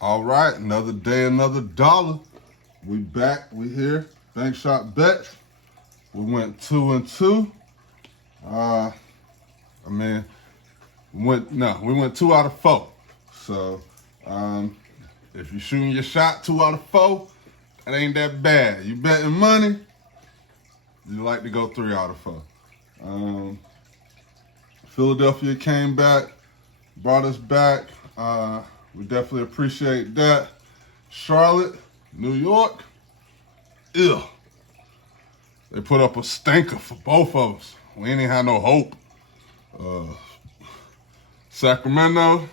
All right, another day, another dollar. We back, we here. Bank shot bets. We went 2-2. We went 2 out of 4. So, if you're shooting your shot 2 out of 4, that ain't that bad. You betting money, you like to go 3 out of 4. Philadelphia came back, brought us back. We definitely appreciate that. Charlotte, New York, ew. They put up a stinker for both of us. We ain't had no hope. Sacramento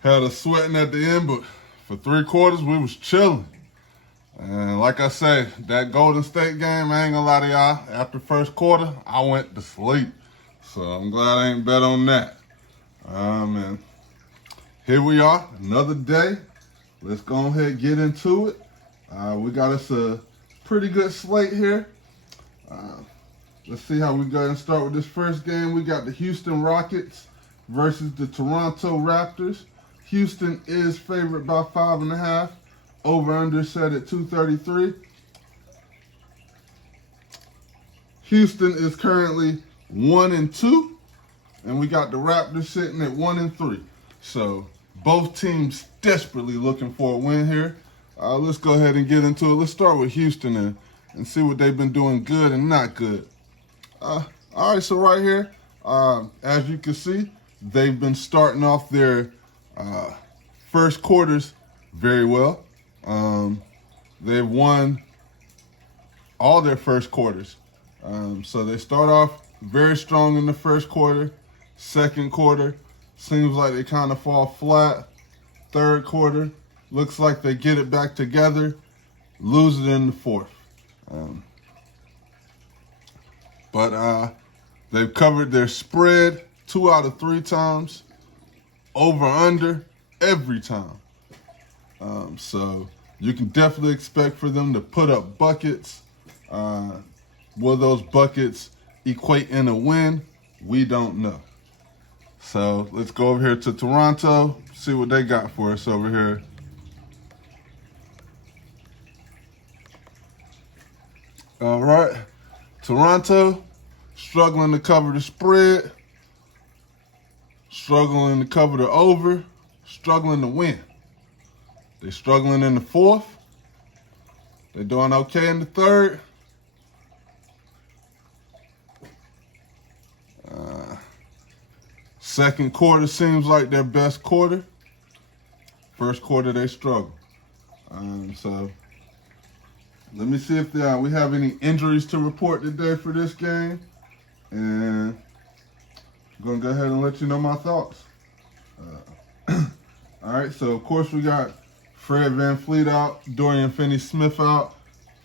had us sweating at the end, but for 3 quarters, we was chilling. And like I say, that Golden State game, I ain't gonna lie to y'all, after first quarter, I went to sleep. So I'm glad I ain't bet on that. And here we are, another day. Let's go ahead and get into it. We got us a pretty good slate here. Let's see how we go and start with this first game. We got the Houston Rockets versus the Toronto Raptors. Houston is favored by 5.5. Over-under set at 233. Houston is currently 1-2, and we got the Raptors sitting at 1-3. So both teams desperately looking for a win here. Let's go ahead and get into it. Let's start with Houston and see what they've been doing good and not good. All right, so right here, as you can see, they've been starting off their first quarters very well. They've won all their first quarters. So they start off very strong in the first quarter. Second quarter, seems like they kind of fall flat. Third quarter, looks like they get it back together, lose it in the fourth. But they've covered their spread 2 out of 3 times, over/under every time. So you can definitely expect for them to put up buckets. Will those buckets equate in a win? We don't know. So let's go over here to Toronto, see what they got for us over here. All right, Toronto struggling to cover the spread, struggling to cover the over, struggling to win. They're struggling in the fourth. They're doing okay in the third. Second quarter seems like their best quarter. First quarter, they struggle. So let me see if we have any injuries to report today for this game. And I'm going to go ahead and let you know my thoughts. All right, so of course we got Fred VanVleet out, Dorian Finney-Smith out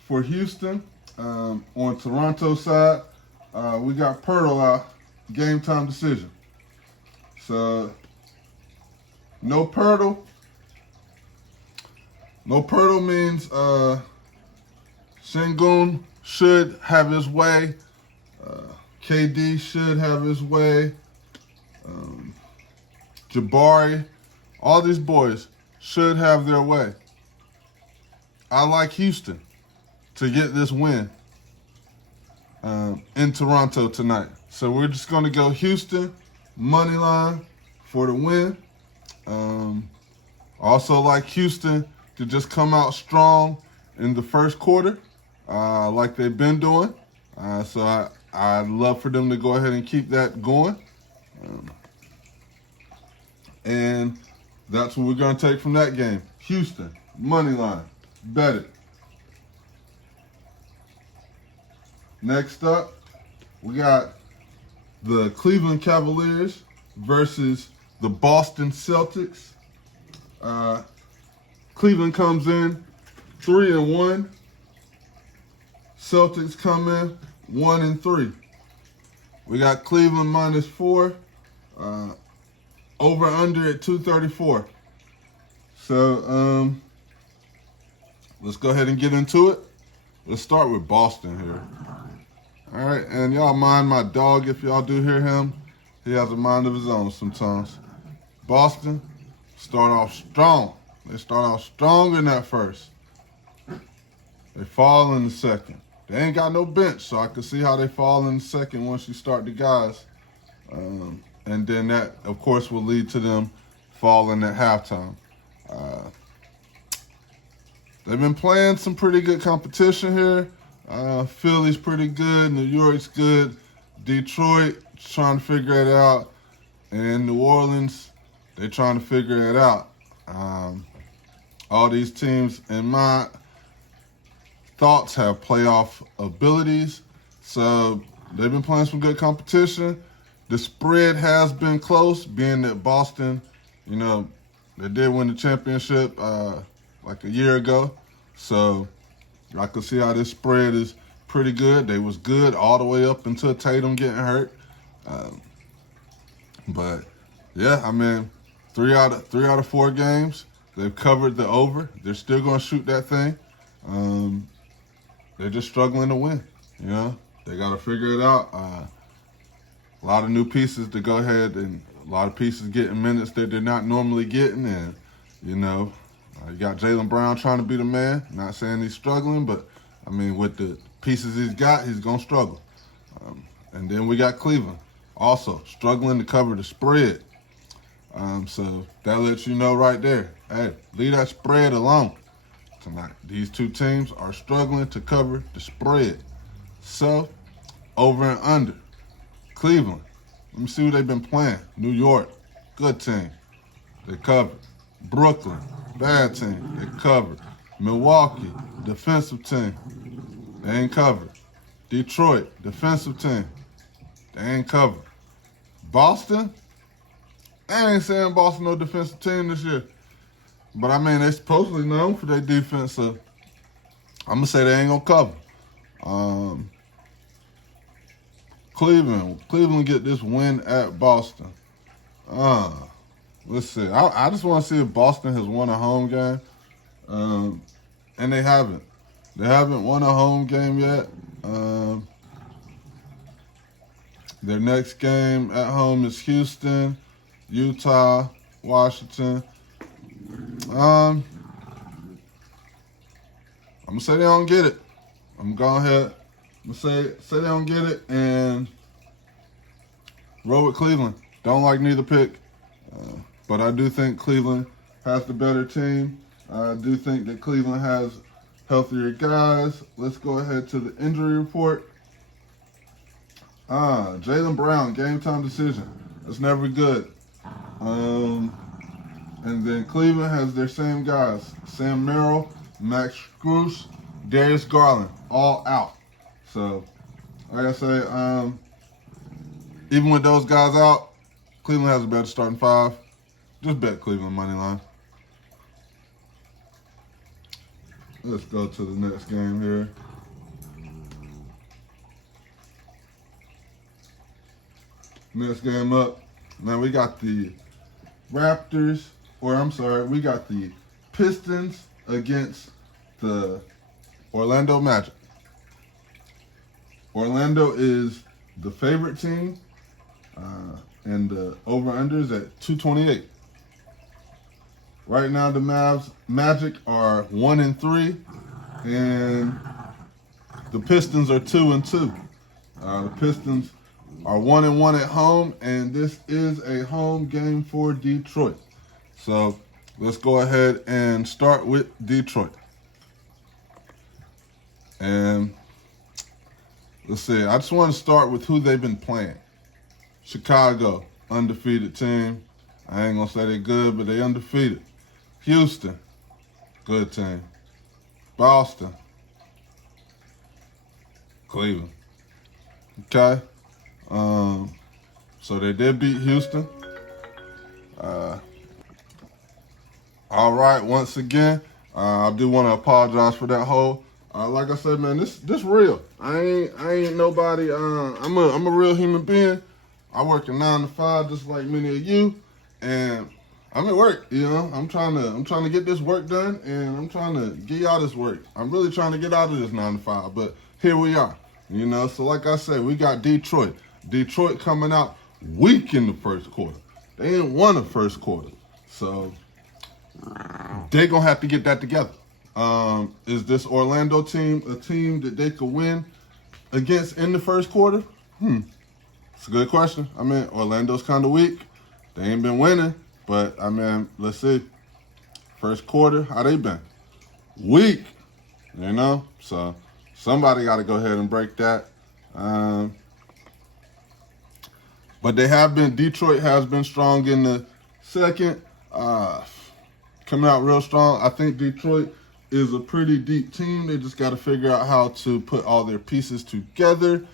for Houston. On Toronto's side, we got Pirtle out, game time decision. So no Pirtle. No Pirtle means Sengun should have his way. KD should have his way. Jabari, all these boys should have their way. I like Houston to get this win in Toronto tonight. So we're just going to go Houston, money line for the win. Also like Houston to just come out strong in the first quarter like they've been doing. So I'd love for them to go ahead and keep that going. And that's what we're going to take from that game. Houston, money line, bet it. Next up, we got the Cleveland Cavaliers versus the Boston Celtics. Cleveland comes in 3-1. Celtics come in 1-3. We got Cleveland -4. Over/under at 234. So let's go ahead and get into it. Let's start with Boston here. All right, and y'all mind my dog if y'all do hear him. He has a mind of his own sometimes. Boston start off strong. They start out strong in that first. They fall in the second. They ain't got no bench, so I can see how they fall in the second once you start the guys. And then that, of course, will lead to them falling at halftime. They've been playing some pretty good competition here. Philly's pretty good. New York's good. Detroit trying to figure it out. And New Orleans, they're trying to figure it out. All these teams, in my thoughts, have playoff abilities. So they've been playing some good competition. The spread has been close, being that Boston, you know, they did win the championship like a year ago. So I can see how this spread is pretty good. They was good all the way up until Tatum getting hurt. But yeah, I mean, three out of 4 games, they've covered the over. They're still going to shoot that thing. They're just struggling to win. You know, they got to figure it out. A lot of new pieces to go ahead, and a lot of pieces getting minutes that they're not normally getting. And you know, you got Jaylen Brown trying to be the man. Not saying he's struggling, but I mean, with the pieces he's got, he's gonna struggle. And then we got Cleveland, also struggling to cover the spread. So that lets you know right there, hey, leave that spread alone tonight. These two teams are struggling to cover the spread. So, over and under. Cleveland, let me see who they've been playing. New York, good team. They covered. Brooklyn, bad team. They covered. Milwaukee, defensive team. They ain't covered. Detroit, defensive team. They ain't covered. Boston, I ain't saying Boston no defensive team this year. But I mean, they supposedly known for their defense, so I'm going to say they ain't going to cover. Cleveland get this win at Boston. Let's see. I just want to see if Boston has won a home game. And they haven't. They haven't won a home game yet. Their next game at home is Houston, Utah, Washington. I'm going to say they don't get it. I'm going ahead. I'm going to say they don't get it and roll with Cleveland. Don't like neither pick. But I do think Cleveland has the better team. I do think that Cleveland has healthier guys. Let's go ahead to the injury report. Jaylen Brown, game time decision. That's never good. And then Cleveland has their same guys. Sam Merrill, Max Strus, Darius Garland, all out. So, like I say, even with those guys out, Cleveland has a better starting 5. Just bet Cleveland money line. Let's go to the next game here. Next game up. Now we got the Raptors, we got the Pistons against the Orlando Magic. Orlando is the favorite team, and the over-under is at 228. Right now, the Magic are 1-3, and the Pistons are 2-2. The Pistons are 1-1 at home, and this is a home game for Detroit. So let's go ahead and start with Detroit. And let's see, I just want to start with who they've been playing. Chicago, undefeated team. I ain't going to say they're good, but they undefeated. Houston, good team. Boston, Cleveland. Okay? So they did beat Houston. All right, once again, I do want to apologize for that hole. Like I said, man, this real. I ain't nobody. I'm a real human being. I work a 9 to 5, just like many of you, and I'm at work. You know, I'm trying to get this work done, and I'm trying to get y'all this work. I'm really trying to get out of this 9 to 5, but here we are. You know, so like I said, we got Detroit. Detroit coming out weak in the first quarter. They ain't won the first quarter, so they're going to have to get that together. Is this Orlando team a team that they could win against in the first quarter? It's a good question. I mean, Orlando's kind of weak. They ain't been winning, but I mean, let's see. First quarter, how they been? Weak, you know? So somebody got to go ahead and break that. But Detroit has been strong in the second, coming out real strong. I think Detroit is a pretty deep team. They just got to figure out how to put all their pieces together.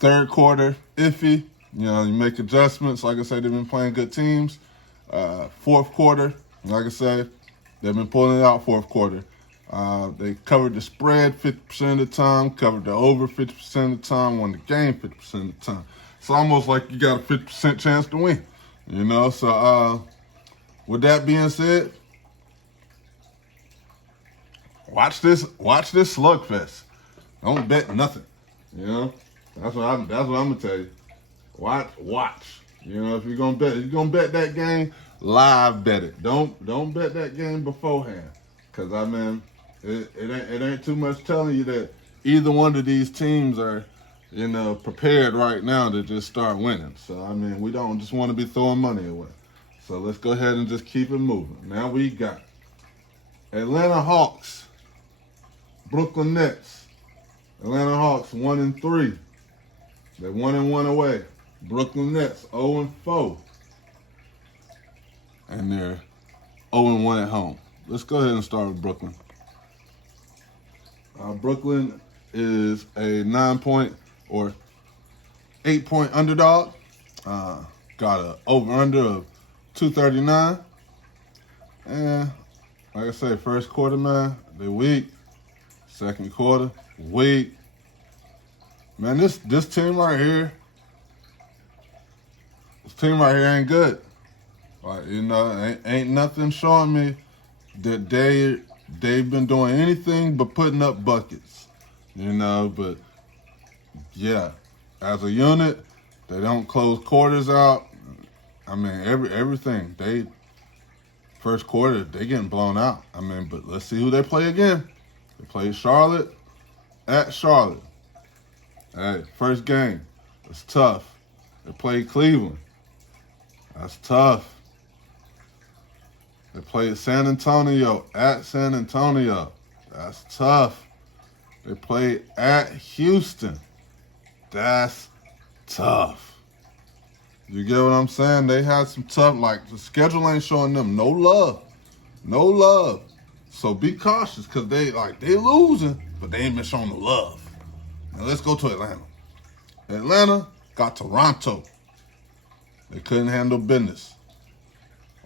Third quarter, iffy. You know, you make adjustments. Like I said, they've been playing good teams. Fourth quarter, like I said, they've been pulling it out fourth quarter. They covered the spread 50% of the time, covered the over 50% of the time, won the game 50% of the time. It's almost like you got a 50% chance to win, you know? So with that being said, watch this slugfest. Don't bet nothing, you know? That's what I'm gonna tell you. Watch. You know, if you're gonna bet that game, live bet it. Don't bet that game beforehand. Cause I mean, it ain't too much telling you that either one of these teams are, you know, prepared right now to just start winning. So I mean, we don't just want to be throwing money away. So let's go ahead and just keep it moving. Now we got Atlanta Hawks, Brooklyn Nets. Atlanta Hawks 1-3. They're 1-1 away. Brooklyn Nets 0-4. And they're 0-1 at home. Let's go ahead and start with Brooklyn. Brooklyn is a 9-point or 8-point underdog. Got an over-under of 239. And like I said, first quarter, man, they're weak. Second quarter, weak. Man, this team right here, ain't good. Like, you know, ain't nothing showing me that they've been doing anything but putting up buckets. You know, but yeah, as a unit, they don't close quarters out. I mean, everything. First quarter, they getting blown out. I mean, but let's see who they play again. They play Charlotte at Charlotte. Hey, first game, it's tough. They played Cleveland. That's tough. They played San Antonio at San Antonio. That's tough. They played at Houston. That's tough. You get what I'm saying? They had some tough, like, the schedule ain't showing them no love. No love. So be cautious, because they losing, but they ain't been showing the love. Now let's go to Atlanta. Atlanta got Toronto. They couldn't handle business.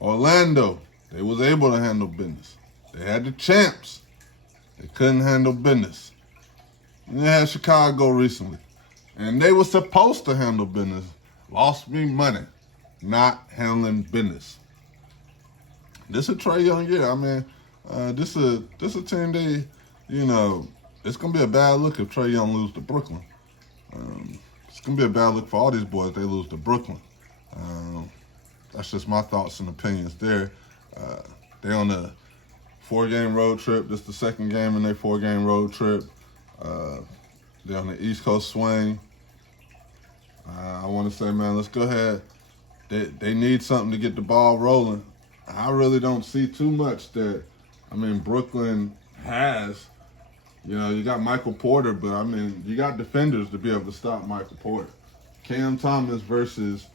Orlando, they was able to handle business. They had the champs. They couldn't handle business. And they had Chicago recently. And they were supposed to handle business. Lost me money. Not handling business. This is a Trae Young year. I mean, this is a team they, you know, it's going to be a bad look if Trae Young lose to Brooklyn. It's going to be a bad look for all these boys if they lose to Brooklyn. That's just my thoughts and opinions there. They're on a 4-game road trip. This is the second game in their 4-game road trip. They're on the East Coast swing. I want to say, man, let's go ahead. They need something to get the ball rolling. I really don't see too much that, I mean, Brooklyn has. You know, you got Michael Porter, but, I mean, you got defenders to be able to stop Michael Porter. Cam Thomas versus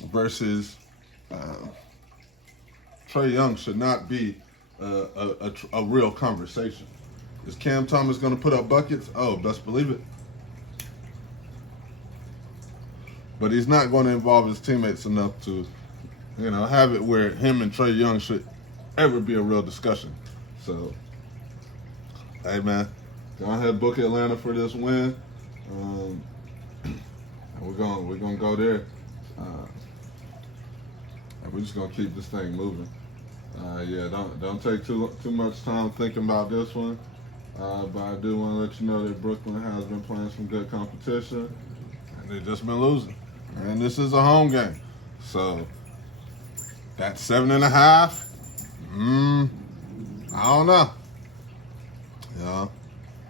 Trae Young should not be a real conversation. Is Cam Thomas going to put up buckets? Oh, best believe it. But he's not going to involve his teammates enough to, you know, have it where him and Trae Young should ever be a real discussion. So, hey, man, go ahead, book Atlanta for this win. We're gonna go there. And we're just gonna keep this thing moving. Yeah, don't take too much time thinking about this one. But I do want to let you know that Brooklyn has been playing some good competition, and they've just been losing. And this is a home game, so That 7.5. I don't know. Yeah,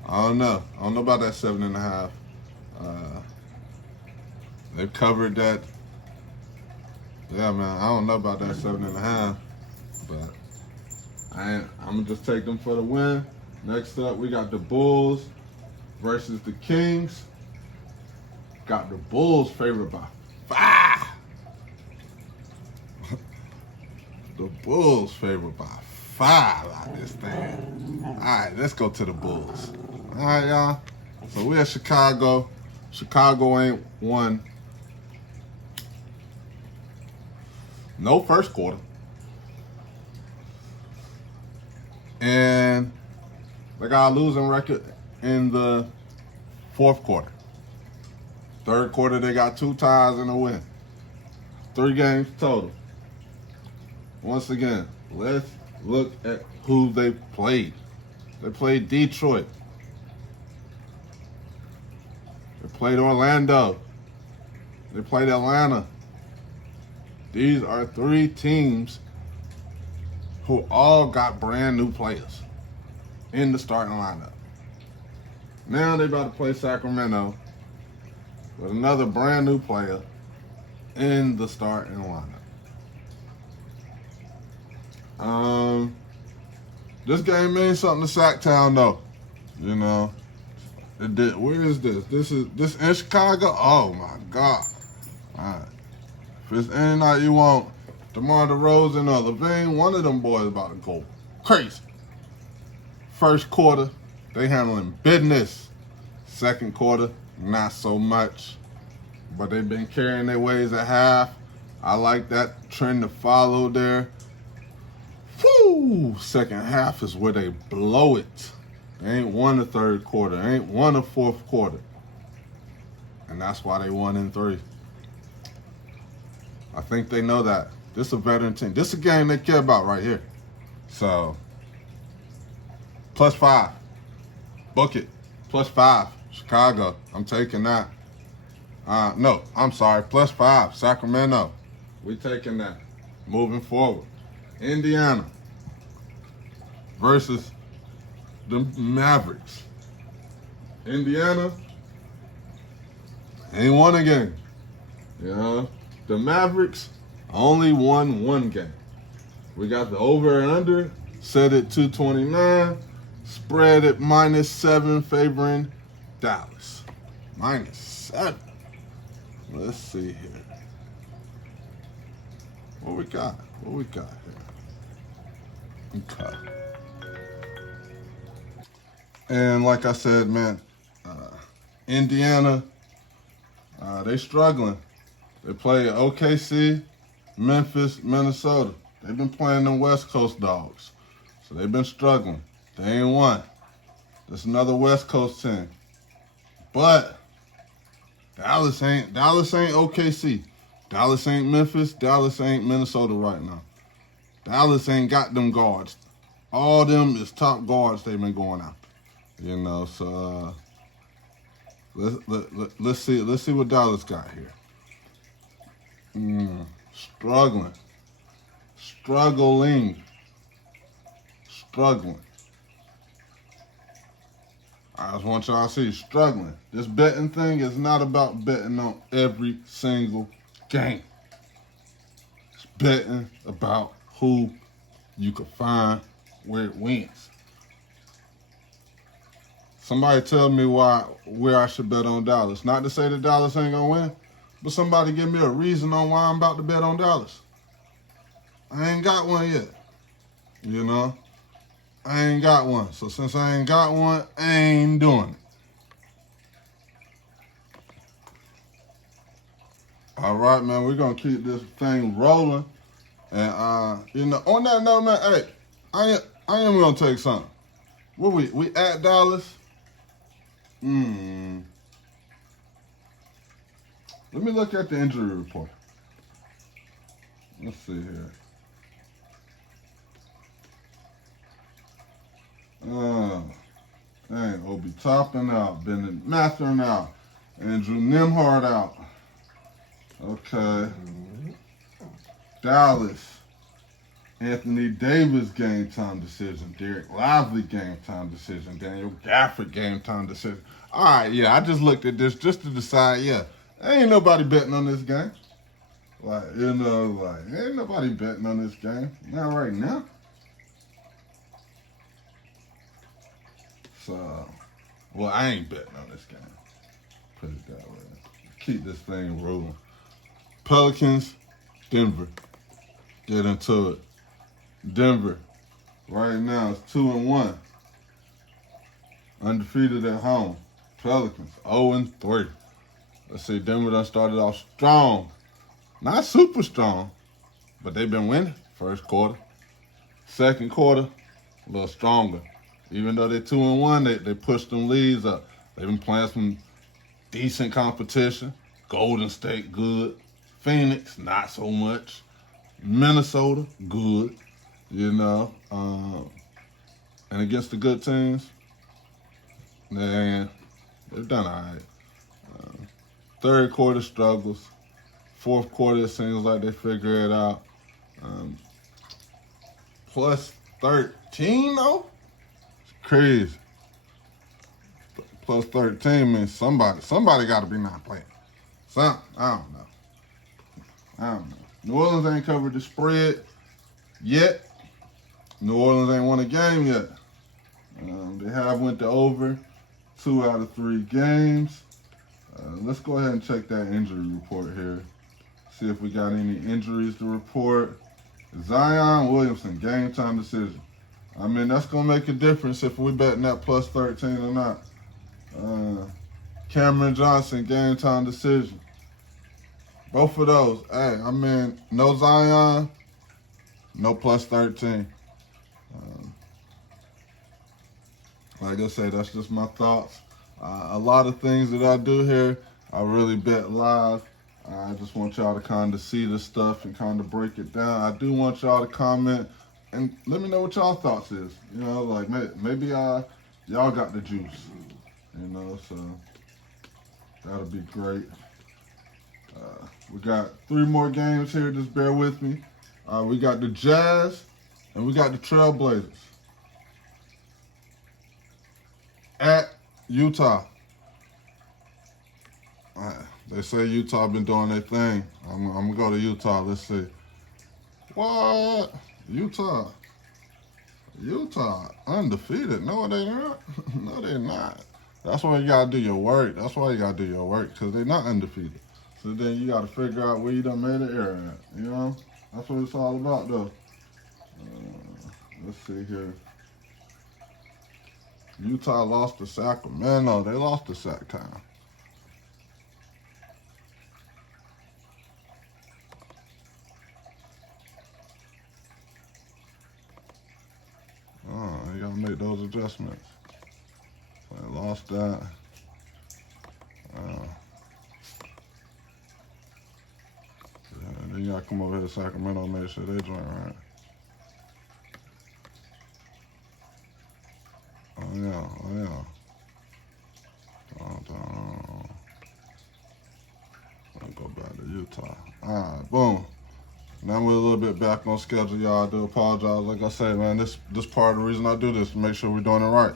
I don't know. I don't know about that 7.5. They've covered that. Yeah, man. I don't know about that 7.5, but I'm gonna just take them for the win. Next up, we got the Bulls versus the Kings. Got the Bulls favored by 5. The Bulls favored by 5 out this thing. All right, let's go to the Bulls. All right, y'all. So we're at Chicago. Chicago ain't won no first quarter. And they got a losing record in the fourth quarter. Third quarter, they got 2 ties and a win. 3 games total. Once again, let's look at who they played. They played Detroit. They played Orlando. They played Atlanta. These are 3 teams who all got brand new players in the starting lineup. Now they about to play Sacramento with another brand new player in the starting lineup. This game means something to Sacktown though. You know, it did. Where is this? This in Chicago? Oh my God! All right. If it's any night you want, DeMar DeRozan or Levine, one of them boys about to go crazy. First quarter, they handling business. Second quarter, not so much. But they've been carrying their ways at half. I like that trend to follow there. Whew, second half is where they blow it. They ain't won the third quarter. They ain't won the fourth quarter. And that's why they won in 3. I think they know that. This is a veteran team. This is a game they care about right here. So, +5. Book it. +5. Chicago. I'm taking that. No, I'm sorry. +5. Sacramento. We taking that. Moving forward. Indiana versus the Mavericks. Indiana ain't won a game. You know, the Mavericks only won 1 game. We got the over and under set at 229. Spread at -7 favoring Dallas. -7. Let's see here. What we got? What we got here? Okay. And like I said, man, Indiana, they struggling. They play OKC, Memphis, Minnesota. They've been playing them West Coast dogs. So they've been struggling. They ain't won. That's another West Coast team. But Dallas ain't OKC. Dallas ain't Memphis. Dallas ain't Minnesota right now. Dallas ain't got them guards. All them is top guards they've been going after. You know, so let's see what Dallas got here. Struggling. I just want y'all to see struggling. This betting thing is not about betting on every single game. It's betting about who you can find where it wins. Somebody tell me where I should bet on Dallas. Not to say that Dallas ain't gonna win, but somebody give me a reason on why I'm about to bet on Dallas. I ain't got one yet. You know? I ain't got one. So since I ain't got one, I ain't doing it. All right, man, we're going to keep this thing rolling. And, you know, on that note, man, hey, I am going to take something. What we at Dallas? Let me look at the injury report. Let's see here. Dang, Obi Toppin out, Bennett Mathurin out, Andrew Nembhard out. Okay. Dallas. Anthony Davis game time decision. Derek Lively game time decision. Daniel Gafford game time decision. All right, yeah, I just looked at this just to decide, yeah, ain't nobody betting on this game. Like, ain't nobody betting on this game. Not right now. So, well, I ain't betting on this game. Put it that way. Keep this thing rolling. Pelicans, Denver. Get into it. Denver, right now, is 2-1. Undefeated at home. Pelicans, 0-3. Let's see, Denver done started off strong. Not super strong, but they've been winning. First quarter. Second quarter, a little stronger. Even though they're 2-1, they pushed them leads up. They've been playing some decent competition. Golden State, good. Phoenix, not so much. Minnesota, good. And against the good teams, man, they've done all right. Third quarter struggles. Fourth quarter, it seems like they figure it out. Plus 13, though? It's crazy. Plus 13 means somebody got to be not playing. I don't know. New Orleans ain't covered the spread yet. New Orleans ain't won a game yet. They have went to over 2 out of 3 games. Let's go ahead and check that injury report here. See if we got any injuries to report. Zion Williamson, game time decision. I mean, that's going to make a difference if we betting that plus 13 or not. Cameron Johnson, game time decision. Both of those. Hey, I mean, no Zion, no plus 13. Like I said, that's just my thoughts. A lot of things that I do here, I really bet live. I just want y'all to kind of see the stuff and kind of break it down. I do want y'all to comment and let me know what y'all thoughts is. You know, like maybe y'all got the juice. You know, so that'll be great. We got 3 more games here. Just bear with me. We got the Jazz and we got the Trailblazers at Utah. They say Utah been doing their thing. I'm gonna go to Utah. Let's see. What? Utah undefeated? No, they not. No, they're not. That's why you gotta do your work. Because they're not undefeated. So then you gotta figure out where you done made an error at. You know, that's what it's all about, though. Let's see here. Utah lost to Sacramento. They lost to Sacramento. Oh, you gotta make those adjustments. I lost that. Then you gotta come over here to Sacramento and make sure they join right. Oh yeah. I'll go back to Utah. All right, boom. Now we're a little bit back on schedule, y'all. I do apologize. Like I said, man, this part of the reason I do this to make sure we're doing it right.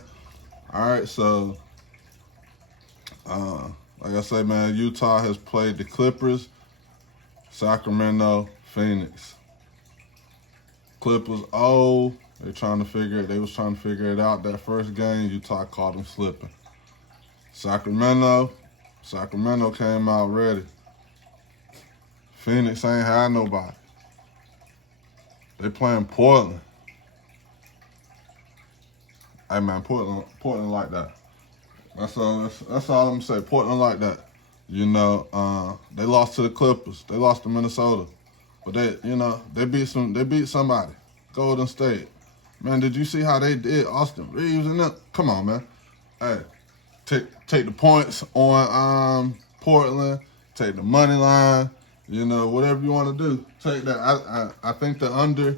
All right, so like I said, man, Utah has played the Clippers, Sacramento, Phoenix. Clippers, they was trying to figure it out that first game. Utah caught them slipping. Sacramento came out ready. Phoenix ain't had nobody. They playing Portland. Hey man, Portland like that. That's all I'm gonna say. Portland like that. You know, they lost to the Clippers. They lost to Minnesota. But they beat somebody. Golden State. Man, did you see how they did Austin Reeves and them? Come on, man. Hey, take the points on Portland. Take the money line. You know, whatever you want to do, take that. I think the under.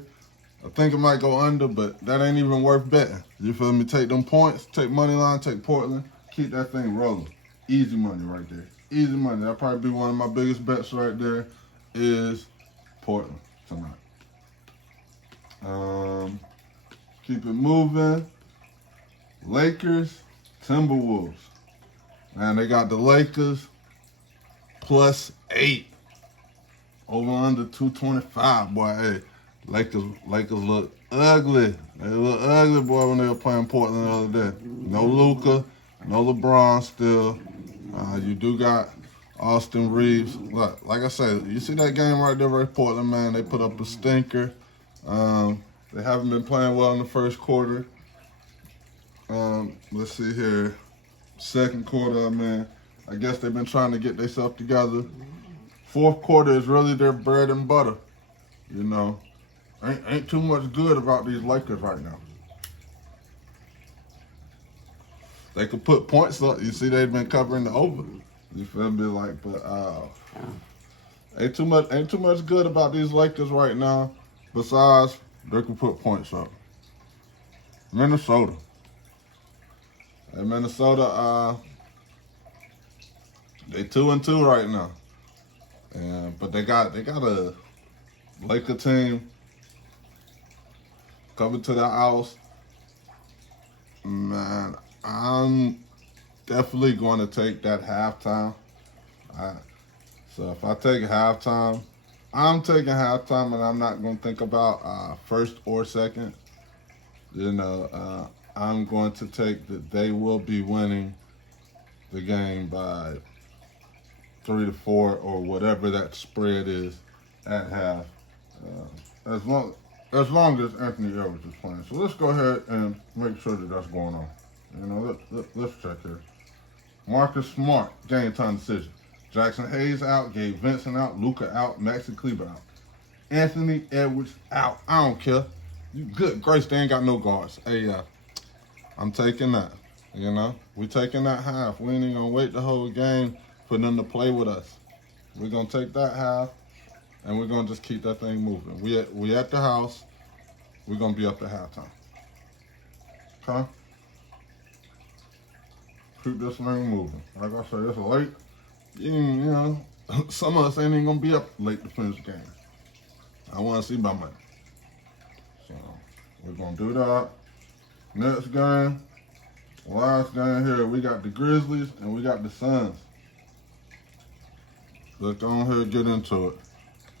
I think it might go under, but that ain't even worth betting. You feel me? Take them points. Take money line. Take Portland. Keep that thing rolling. Easy money right there. Easy money. That'll probably be one of my biggest bets right there. Is Portland tonight. Keep it moving. Lakers, Timberwolves. Man, they got the Lakers +8. Over under 225, boy. Hey, Lakers look ugly. They look ugly, boy, when they were playing Portland the other day. No Luka, no LeBron still. You do got Austin Reeves. Look, like I said, you see that game right there, right? Portland, man, they put up a stinker. They haven't been playing well in the first quarter. Let's see here. Second quarter, man, I guess they've been trying to get themselves together. Fourth quarter is really their bread and butter. You know, ain't too much good about these Lakers right now. They could put points up. You see, they've been covering the over. You feel me? Like, but ain't too much good about these Lakers right now. Besides, they can put points up. Minnesota. And Minnesota, they 2-2 right now. But they got a Laker team coming to the house. Man, I'm definitely going to take that halftime. So if I take halftime, I'm taking halftime, and I'm not going to think about first or second. You know, I'm going to take that they will be winning the game by 3 to 4 or whatever that spread is at half. As long as Anthony Edwards is playing. So let's go ahead and make sure that that's going on. You know, let's check here. Marcus Smart, game time decision. Jackson Hayes out, Gabe Vincent out, Luka out, Maxi Kleber out. Anthony Edwards out. I don't care. You good grace, they ain't got no guards. Hey, I'm taking that. You know, we taking that half. We ain't even gonna wait the whole game for them to play with us. We're gonna take that half, and we're gonna just keep that thing moving. We at the house. We're gonna be up at halftime. Okay. Keep this thing moving. Like I said, it's late. You know, some of us ain't even gonna be up late to finish the game. I want to see my money. So we're gonna do that. Next game, last game here, we got the Grizzlies and we got the Suns. Let's go ahead and get into it.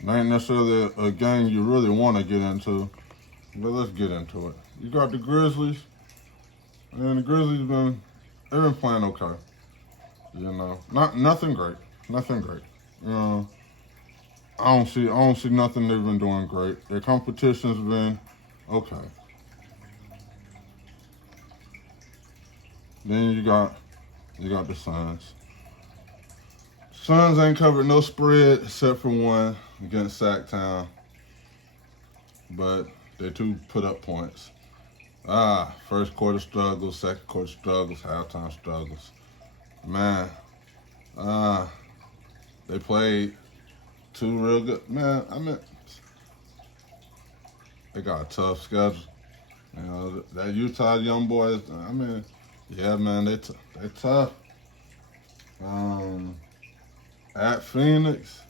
It ain't necessarily a game you really want to get into, but let's get into it. You got the Grizzlies, and the Grizzlies they've been playing okay. You know, nothing great. You know, I don't see nothing they've been doing great. Their competition's been okay. Then you got the Suns. Suns ain't covered no spread except for one against Sacktown, but they too put up points. First quarter struggles, second quarter struggles, halftime struggles. Man, they played two real good. Man, I mean, they got a tough schedule. You know, that Utah young boys, I mean, yeah, man, they tough. At Phoenix.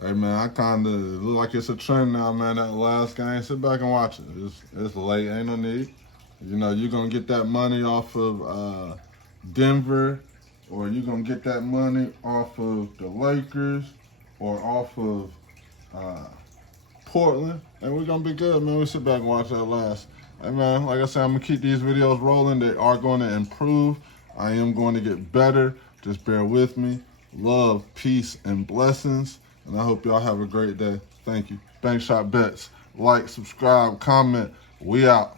Hey, man, I kind of look like it's a trend now, man, that last game. Sit back and watch it. It's late, ain't no need. You know, you're going to get that money off of Denver, or you're going to get that money off of the Lakers, or off of Portland, and we're going to be good, man. We sit back and watch that last. Hey, man, like I said, I'm going to keep these videos rolling. They are going to improve. I am going to get better. Just bear with me. Love, peace, and blessings. And I hope y'all have a great day. Thank you. Bank Shot Bets. Like, subscribe, comment. We out.